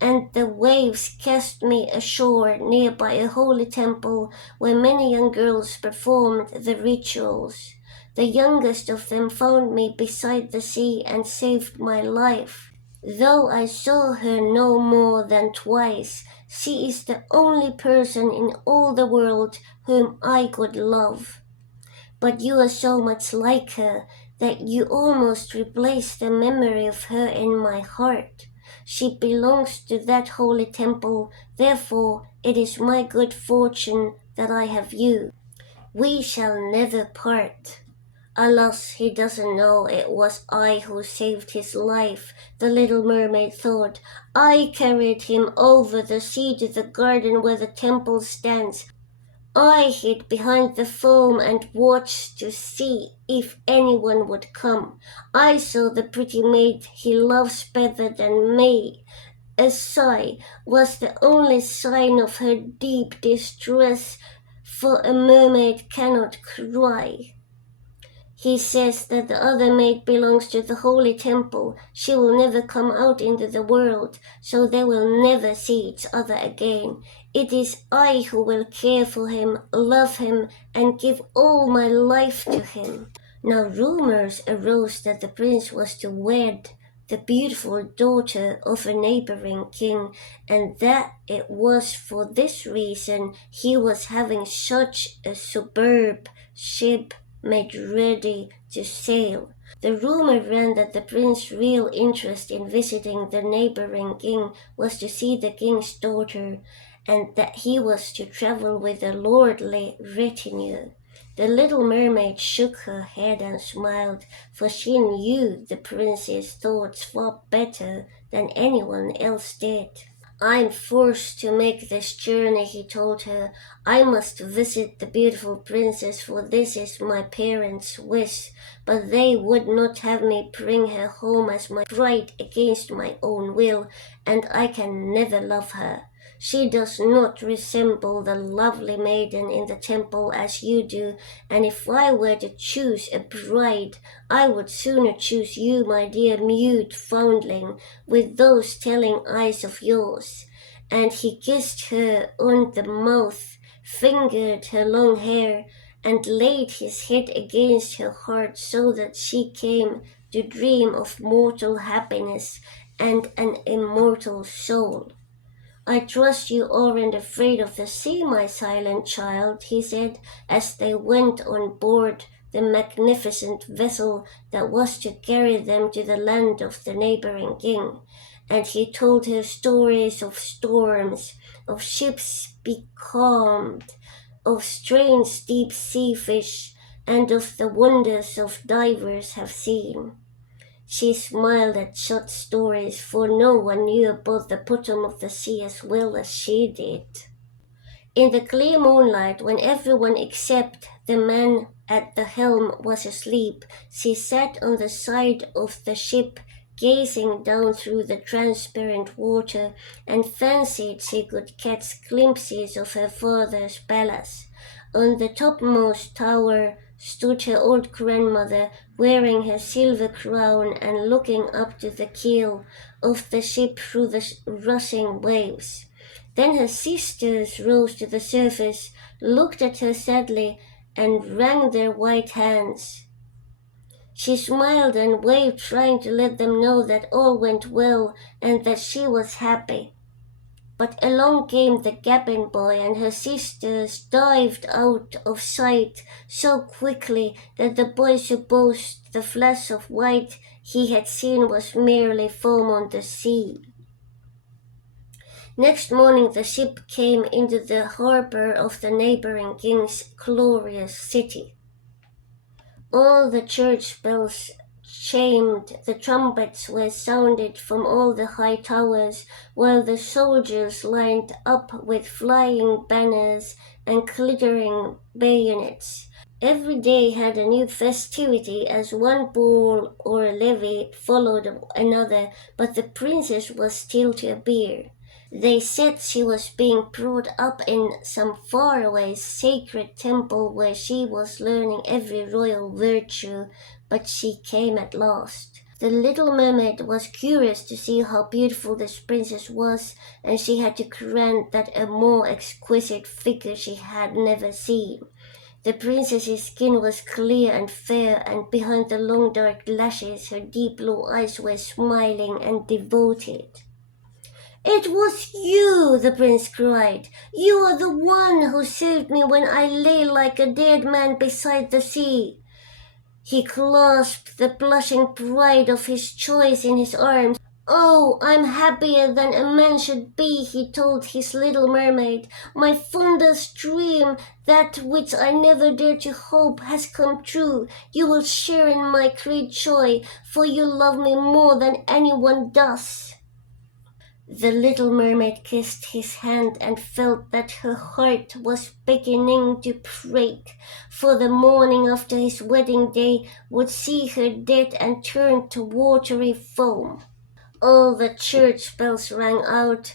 and the waves cast me ashore near by a holy temple where many young girls performed the rituals. The youngest of them found me beside the sea and saved my life. Though I saw her no more than twice, she is the only person in all the world whom I could love. But you are so much like her that you almost replace the memory of her in my heart. She belongs to that holy temple, therefore it is my good fortune that I have you. We shall never part. Alas, he doesn't know it was I who saved his life, the little mermaid thought. I carried him over the sea to the garden where the temple stands. I hid behind the foam and watched to see if anyone would come. I saw the pretty maid he loves better than me. A sigh was the only sign of her deep distress, for a mermaid cannot cry. He says that the other maid belongs to the holy temple. She will never come out into the world, so they will never see each other again. It is I who will care for him, love him, and give all my life to him. Now rumors arose that the prince was to wed the beautiful daughter of a neighboring king, and that it was for this reason he was having such a superb ship made ready to sail. The rumor ran that the prince's real interest in visiting the neighboring king was to see the king's daughter, and that he was to travel with a lordly retinue. The little mermaid shook her head and smiled, for she knew the prince's thoughts far better than anyone else did. I'm forced to make this journey, he told her. I must visit the beautiful princess, for this is my parents' wish, but they would not have me bring her home as my bride against my own will, and I can never love her. She does not resemble the lovely maiden in the temple as you do, and if I were to choose a bride, I would sooner choose you, my dear mute foundling, with those telling eyes of yours. And he kissed her on the mouth, fingered her long hair, and laid his head against her heart so that she came to dream of mortal happiness and an immortal soul. I trust you aren't afraid of the sea, my silent child, he said, as they went on board the magnificent vessel that was to carry them to the land of the neighboring king. And he told her stories of storms, of ships becalmed, of strange deep sea fish, and of the wonders of divers have seen. She smiled at such stories, for no one knew about the bottom of the sea as well as she did. In the clear moonlight, when everyone except the man at the helm was asleep, she sat on the side of the ship, gazing down through the transparent water, and fancied she could catch glimpses of her father's palace. On the topmost tower stood her old grandmother, wearing her silver crown and looking up to the keel of the ship through the rushing waves. Then her sisters rose to the surface, looked at her sadly, and wrung their white hands. She smiled and waved, trying to let them know that all went well and that she was happy. But along came the Gappin boy, and her sisters dived out of sight so quickly that the boy supposed the flash of white he had seen was merely foam on the sea. Next morning the ship came into the harbor of the neighboring king's glorious city. All the church bells chimed, the trumpets were sounded from all the high towers, while the soldiers lined up with flying banners and glittering bayonets. Every day had a new festivity as one ball or levee followed another, but the princess was still to appear. They said she was being brought up in some faraway sacred temple where she was learning every royal virtue, but she came at last. The little mermaid was curious to see how beautiful this princess was, and she had to grant that a more exquisite figure she had never seen. The princess's skin was clear and fair, and behind the long dark lashes her deep blue eyes were smiling and devoted. "It was you," the prince cried. "You are the one who saved me when I lay like a dead man beside the sea." He clasped the blushing bride of his choice in his arms. "Oh, I'm happier than a man should be," he told his little mermaid. "My fondest dream, that which I never dared to hope, has come true. You will share in my great joy, for you love me more than anyone does." The little mermaid kissed his hand and felt that her heart was beginning to break, for the morning after his wedding day would see her dead and turned to watery foam. All the church bells rang out,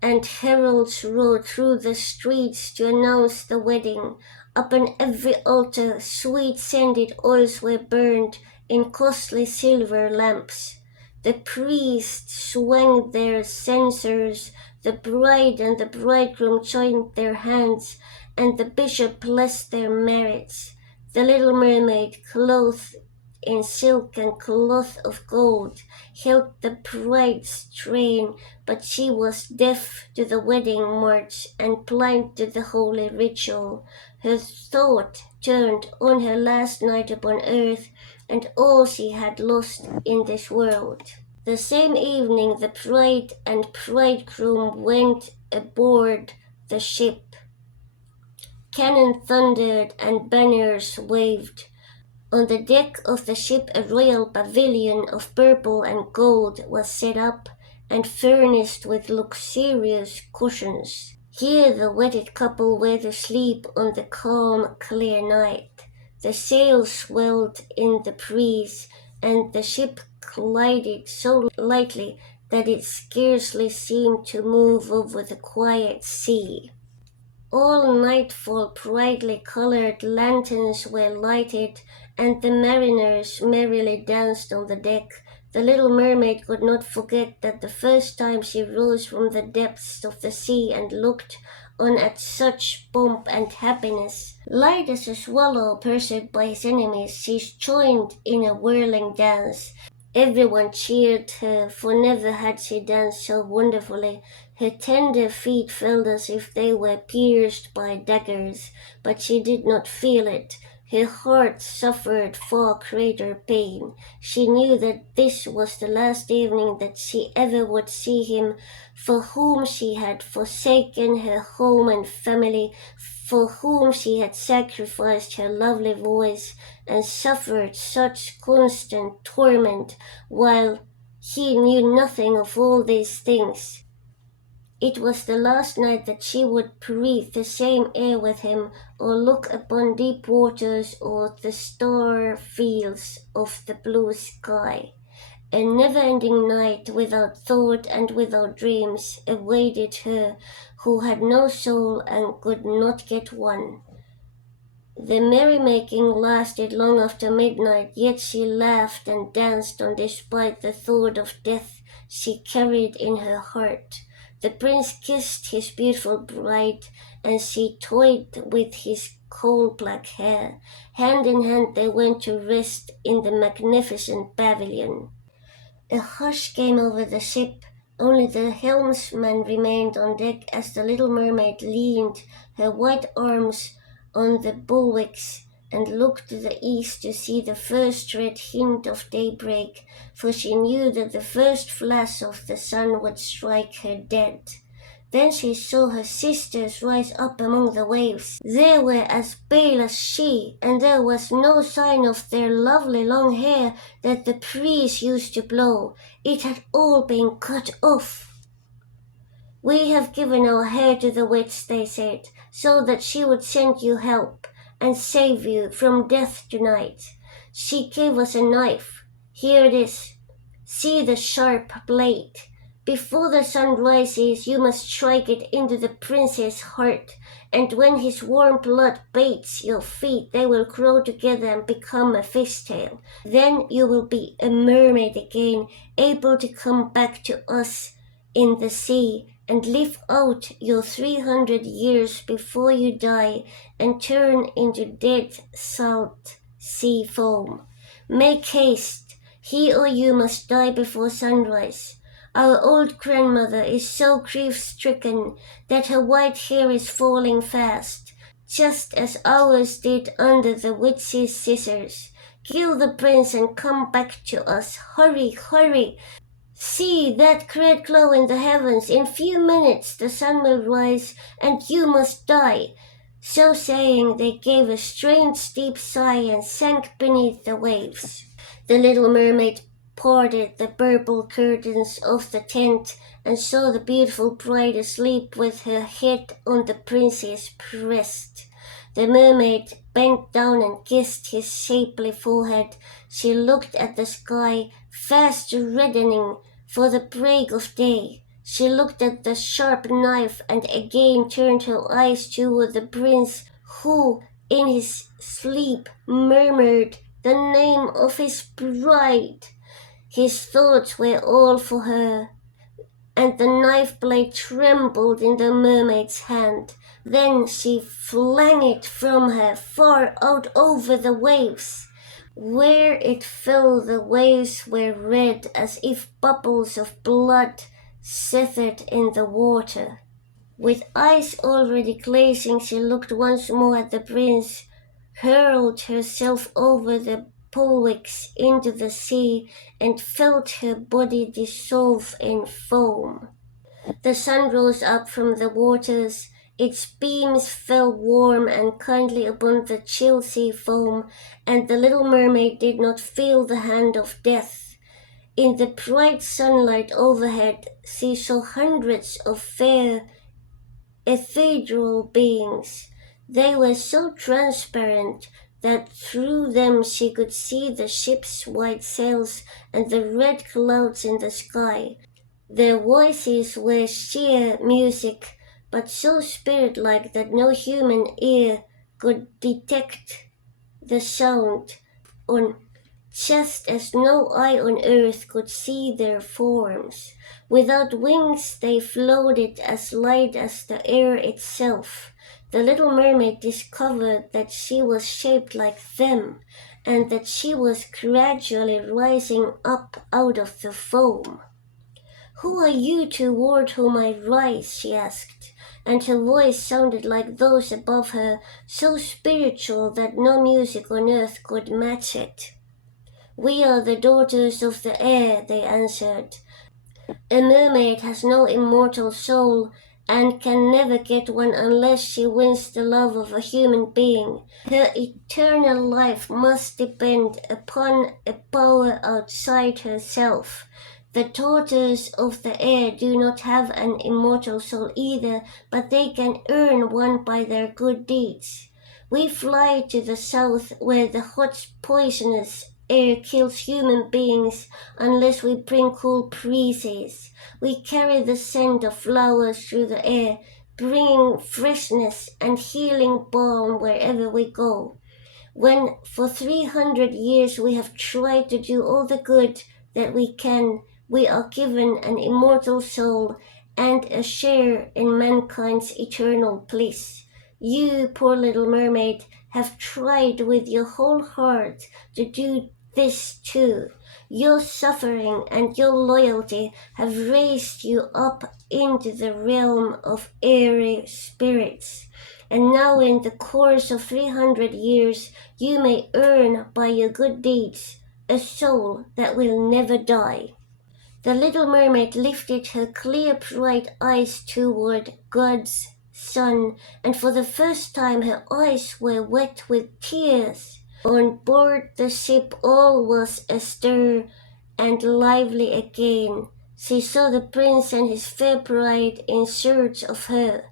and heralds rode through the streets to announce the wedding. Upon every altar, sweet-scented oils were burned in costly silver lamps. The priests swung their censers, the bride and the bridegroom joined their hands, and the bishop blessed their marriage. The little mermaid, clothed in silk and cloth of gold, held the bride's train, but she was deaf to the wedding march and blind to the holy ritual. Her thought turned on her last night upon earth and all she had lost in this world. The same evening the bride and bridegroom went aboard the ship. Cannon thundered and banners waved. On the deck of the ship a royal pavilion of purple and gold was set up and furnished with luxurious cushions. Here the wedded couple were to sleep on the calm, clear night. The sails swelled in the breeze, and the ship glided so lightly that it scarcely seemed to move over the quiet sea. All nightfall brightly colored lanterns were lighted, and the mariners merrily danced on the deck. The little mermaid could not forget that the first time she rose from the depths of the sea and looked on at such pomp and happiness. Light as a swallow pursued by his enemies, she joined in a whirling dance. Everyone cheered her, for never had she danced so wonderfully. Her tender feet felt as if they were pierced by daggers, but she did not feel it. Her heart suffered far greater pain. She knew that this was the last evening that she ever would see him, for whom she had forsaken her home and family, for whom she had sacrificed her lovely voice and suffered such constant torment, while he knew nothing of all these things. It was the last night that she would breathe the same air with him, or look upon deep waters or the star fields of the blue sky. A never-ending night without thought and without dreams awaited her who had no soul and could not get one. The merrymaking lasted long after midnight, yet she laughed and danced on despite the thought of death she carried in her heart. The prince kissed his beautiful bride, and she toyed with his coal-black hair. Hand in hand they went to rest in the magnificent pavilion. A hush came over the ship. Only the helmsman remained on deck as the little mermaid leaned her white arms on the bulwarks and looked to the east to see the first red hint of daybreak, for she knew that the first flash of the sun would strike her dead. Then she saw her sisters rise up among the waves. They were as pale as she, and there was no sign of their lovely long hair that the breeze used to blow. It had all been cut off. "We have given our hair to the witch," they said, "so that she would send you help and save you from death tonight. She gave us a knife. Here it is. See the sharp blade. Before the sun rises, you must strike it into the prince's heart, and when his warm blood bathes your feet, they will grow together and become a fishtail. Then you will be a mermaid again, able to come back to us in the sea and live out your 300 years before you die and turn into dead salt sea foam. Make haste. He or you must die before sunrise. Our old grandmother is so grief-stricken that her white hair is falling fast, just as ours did under the witch's scissors. Kill the prince and come back to us. Hurry, hurry! See that great glow in the heavens. In few minutes the sun will rise, and you must die." So saying, they gave a strange deep sigh and sank beneath the waves. The little mermaid parted the purple curtains of the tent and saw the beautiful bride asleep with her head on the prince's breast. The mermaid bent down and kissed his shapely forehead. She looked at the sky, fast reddening for the break of day. She looked at the sharp knife and again turned her eyes toward the prince, who, in his sleep, murmured the name of his bride. His thoughts were all for her, and the knife blade trembled in the mermaid's hand. Then she flung it from her far out over the waves. Where it fell, the waves were red as if bubbles of blood seethed in the water. With eyes already glazing, she looked once more at the prince, hurled herself over the bulwarks into the sea, and felt her body dissolve in foam. The sun rose up from the waters. Its beams fell warm and kindly upon the chill sea foam, and the little mermaid did not feel the hand of death. In the bright sunlight overhead, she saw hundreds of fair, ethereal beings. They were so transparent that through them she could see the ship's white sails and the red clouds in the sky. Their voices were sheer music, but so spirit-like that no human ear could detect the sound, just as no eye on earth could see their forms. Without wings they floated as light as the air itself. The little mermaid discovered that she was shaped like them, and that she was gradually rising up out of the foam. "Who are you toward whom I rise?" she asked, and her voice sounded like those above her, so spiritual that no music on earth could match it. "We are the daughters of the air," they answered. "A mermaid has no immortal soul, and can never get one unless she wins the love of a human being. Her eternal life must depend upon a power outside herself. The daughters of the air do not have an immortal soul either, but they can earn one by their good deeds. We fly to the south where the hot poisonous air kills human beings unless we bring cool breezes. We carry the scent of flowers through the air, bringing freshness and healing balm wherever we go. When for 300 years we have tried to do all the good that we can, we are given an immortal soul and a share in mankind's eternal bliss. You, poor little mermaid, have tried with your whole heart to do this too. Your suffering and your loyalty have raised you up into the realm of airy spirits. And now in the course of 300 years you may earn by your good deeds a soul that will never die. The little mermaid lifted her clear bright eyes toward God's sun, and for the first time her eyes were wet with tears. On board the ship all was astir and lively again. She saw the prince and his fair bride in search of her.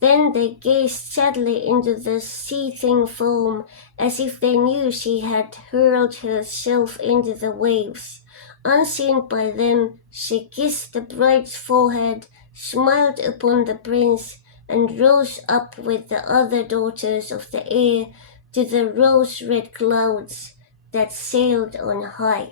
Then they gazed sadly into the seething foam, as if they knew she had hurled herself into the waves. Unseen by them, she kissed the bride's forehead, smiled upon the prince, and rose up with the other daughters of the air to the rose-red clouds that sailed on high.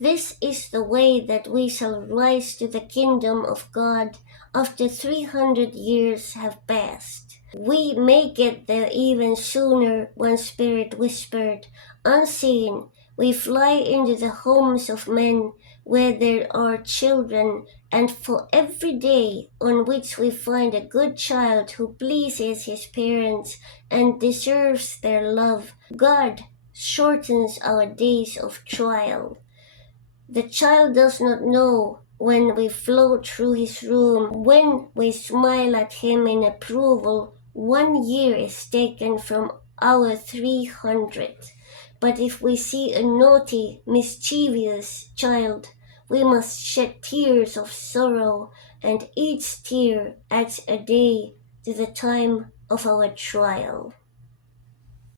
This is the way that we shall rise to the kingdom of God after 300 years have passed. We may get there even sooner, one spirit whispered. Unseen, we fly into the homes of men where there are children, and for every day on which we find a good child who pleases his parents and deserves their love, God shortens our days of trial. The child does not know when we float through his room, when we smile at him in approval, 1 year is taken from our 300. But if we see a naughty, mischievous child, we must shed tears of sorrow, and each tear adds a day to the time of our trial.